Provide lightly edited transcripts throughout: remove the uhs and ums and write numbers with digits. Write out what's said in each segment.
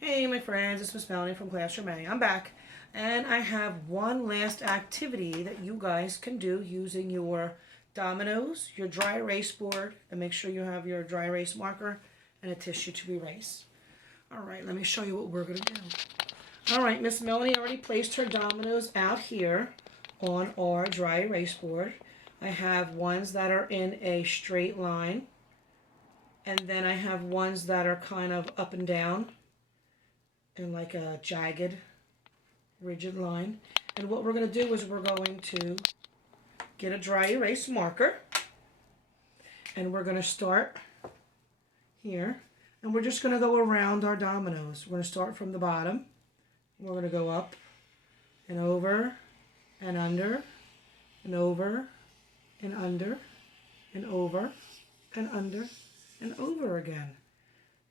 Hey my friends, it's Miss Melanie from Classroom A. I'm back and I have one last activity that you guys can do using your dominoes, your dry erase board, and make sure you have your dry erase marker and a tissue to erase. Alright, let me show you what we're going to do. Alright, Miss Melanie already placed her dominoes out here on our dry erase board. I have ones that are in a straight line, and then I have ones that are kind of up and down in like a jagged, rigid line. And what we're going to do is we're going to get a dry erase marker, and we're going to start here, and we're just going to go around our dominoes. We're going to start from the bottom. We're going to go up and over and under and over and under and over and under and over again.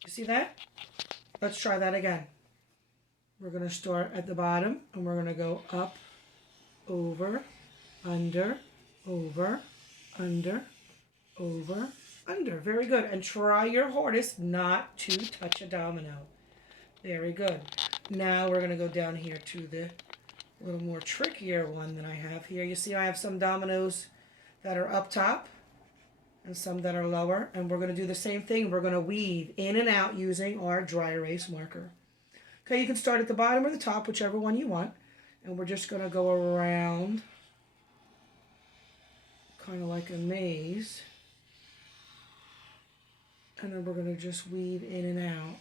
You see that? Let's try that again. We're going to start at the bottom and we're going to go up, over, under, over, under, over, under. Very good. And try your hardest not to touch a domino. Very good. Now we're going to go down here to the little more trickier one that I have here. You see I have some dominoes that are up top and some that are lower. And we're going to do the same thing. We're going to weave in and out using our dry erase marker. Okay, you can start at the bottom or the top, whichever one you want. And we're just going to go around, kind of like a maze. And then we're going to just weave in and out.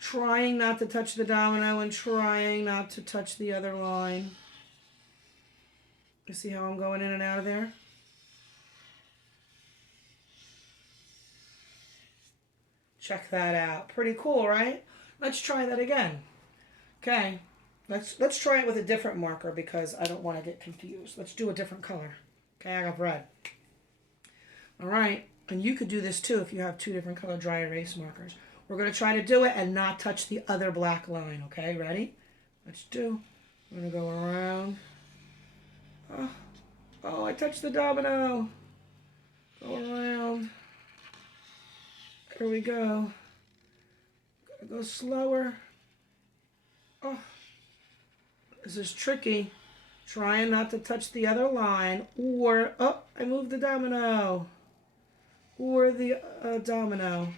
Trying not to touch the domino and trying not to touch the other line. You see how I'm going in and out of there? Check that out. Pretty cool, right? Let's try that again. Okay, let's try it with a different marker because I don't want to get confused. Let's do a different color. Okay, I got red. All right, and you could do this too if you have two different color dry erase markers. We're going to try to do it and not touch the other black line. Okay, ready? Let's do. We're going to go around. Oh, I touched the domino. Go around. There we go. Gotta go slower. Oh, this is tricky. Trying not to touch the other line, or I moved the domino, or the domino.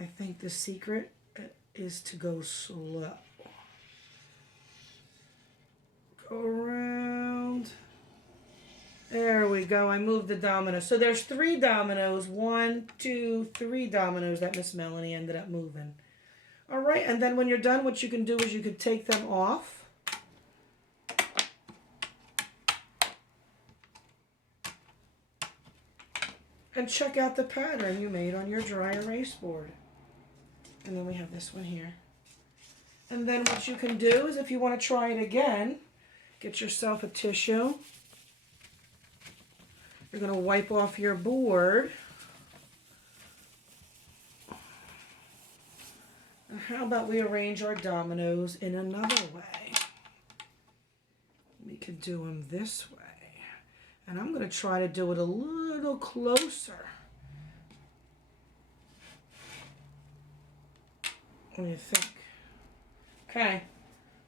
I think the secret is to go slow. Go around. There we go. I moved the domino. So there's 3 dominoes. 1, 2, 3 dominoes that Miss Melanie ended up moving. All right, and then when you're done, what you can do is you can take them off. And check out the pattern you made on your dry erase board. And then we have this one here. And then what you can do is if you want to try it again, get yourself a tissue. You're going to wipe off your board. And how about we arrange our dominoes in another way? We could do them this way. And I'm going to try to do it a little closer. What do you think? Okay,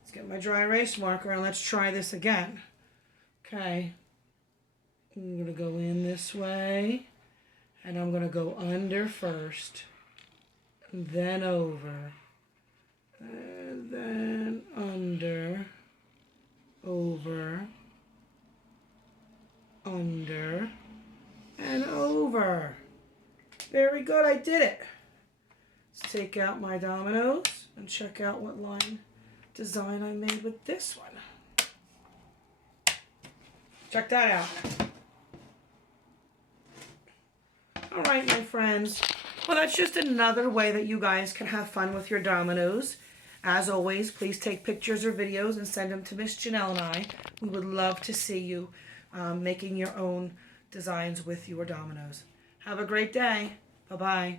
let's get my dry erase marker and let's try this again. Okay. I'm going to go in this way, and I'm going to go under first, and then over, and then under, over, under, and over. Very good, I did it. Let's take out my dominoes and check out what line design I made with this one. Check that out. All right, my friends. Well, that's just another way that you guys can have fun with your dominoes. As always, please take pictures or videos and send them to Miss Janelle and I. We would love to see you making your own designs with your dominoes. Have a great day. Bye-bye.